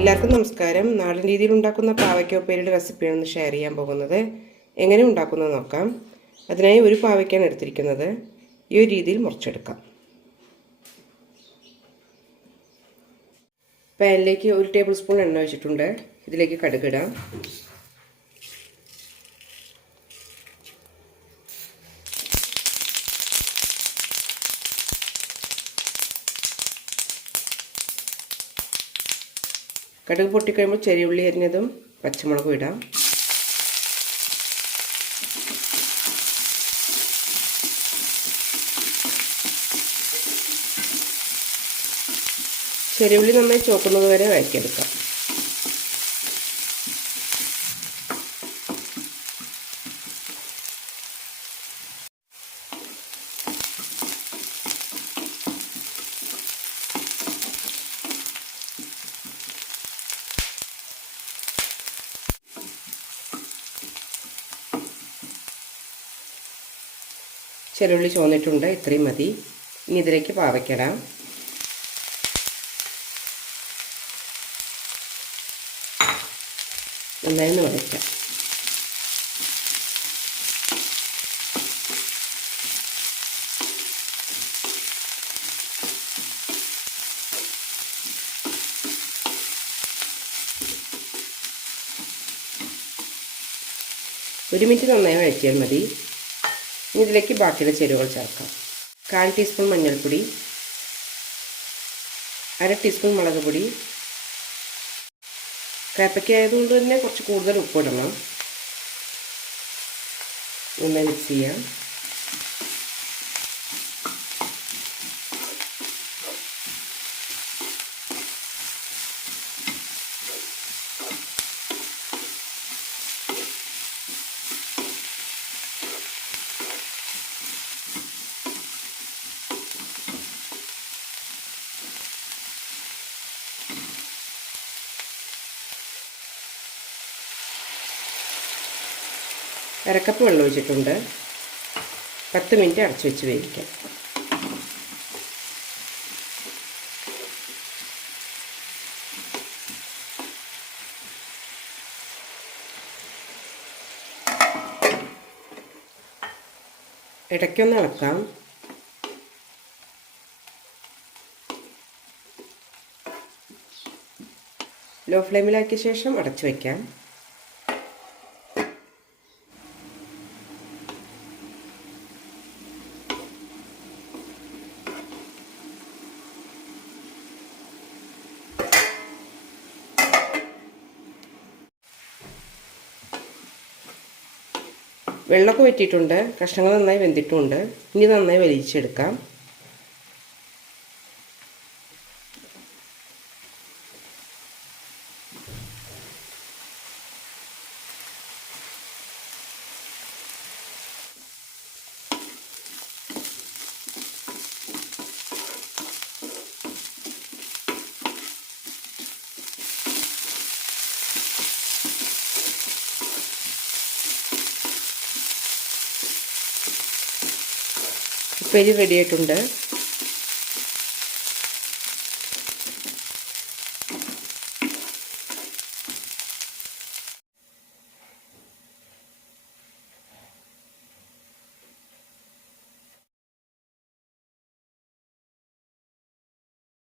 എല്ലാവർക്കും നമസ്കാരം. നാടൻ രീതിയിൽ ഉണ്ടാക്കുന്ന പാവയ്ക്ക ഉപ്പേരിയുടെ റെസിപ്പിയാണ് ഇന്ന് ഷെയർ ചെയ്യാൻ പോകുന്നത്. എങ്ങനെ ഉണ്ടാക്കുന്നത് നോക്കാം. അതിനായി ഒരു പാവയ്ക്കാണ് എടുത്തിരിക്കുന്നത്. ഈ ഒരു രീതിയിൽ മുറിച്ചെടുക്കാം. പാനിലേക്ക് ഒരു ടേബിൾ സ്പൂൺ എണ്ണ വെച്ചിട്ടുണ്ട് ഇതിലേക്ക് കടുകിടാം കടുക് പൊട്ടിക്കഴിയുമ്പോൾ ചെറിയ ഉള്ളി അരിഞ്ഞതും പച്ചമുളകും ഇടാം. ചെറിയ ഉള്ളി നന്നായി ചോക്കുന്നത് വരെ വഴറ്റിയെടുക്കാം. ചെറുള്ളി ചോന്നിട്ടുണ്ട് ഇത്രയും മതി. ഇനി ഇതിലേക്ക് പാവയ്ക്കിടാം. നന്നായി ഒന്ന് ഒരു മിനിറ്റ് നന്നായി വഴറ്റിയാൽ മതി. ഇതിലേക്ക് ബാക്കിയുള്ള ചേരുവകൾ ചേർക്കാം. കാൽ ടീസ്പൂൺ മഞ്ഞൾപ്പൊടി അര ടീസ്പൂൺ മുളക് പൊടി. കപ്പയ്ക്ക ആയതുകൊണ്ട് തന്നെ കുറച്ച് കൂടുതൽ ഉപ്പിടണം നന്നായി മിക്സ് ചെയ്യാം. അരക്കപ്പ് വെള്ളം ഒഴിച്ചിട്ടുണ്ട്. പത്ത് മിനിറ്റ് അടച്ചു വെച്ച് വേവിക്കാം. ഇടയ്ക്കൊന്ന് ഇളക്കാം. ലോ ഫ്ലെയിമിലാക്കിയ ശേഷം അടച്ചു വയ്ക്കാം വെള്ളമൊക്കെ വെറ്റിയിട്ടുണ്ട്. കഷ്ണങ്ങൾ നന്നായി വെന്തിട്ടുമുണ്ട് ഇനി നന്നായി വലിച്ചെടുക്കാം. ഉപ്പേരി റെഡി ആയിട്ടുണ്ട്.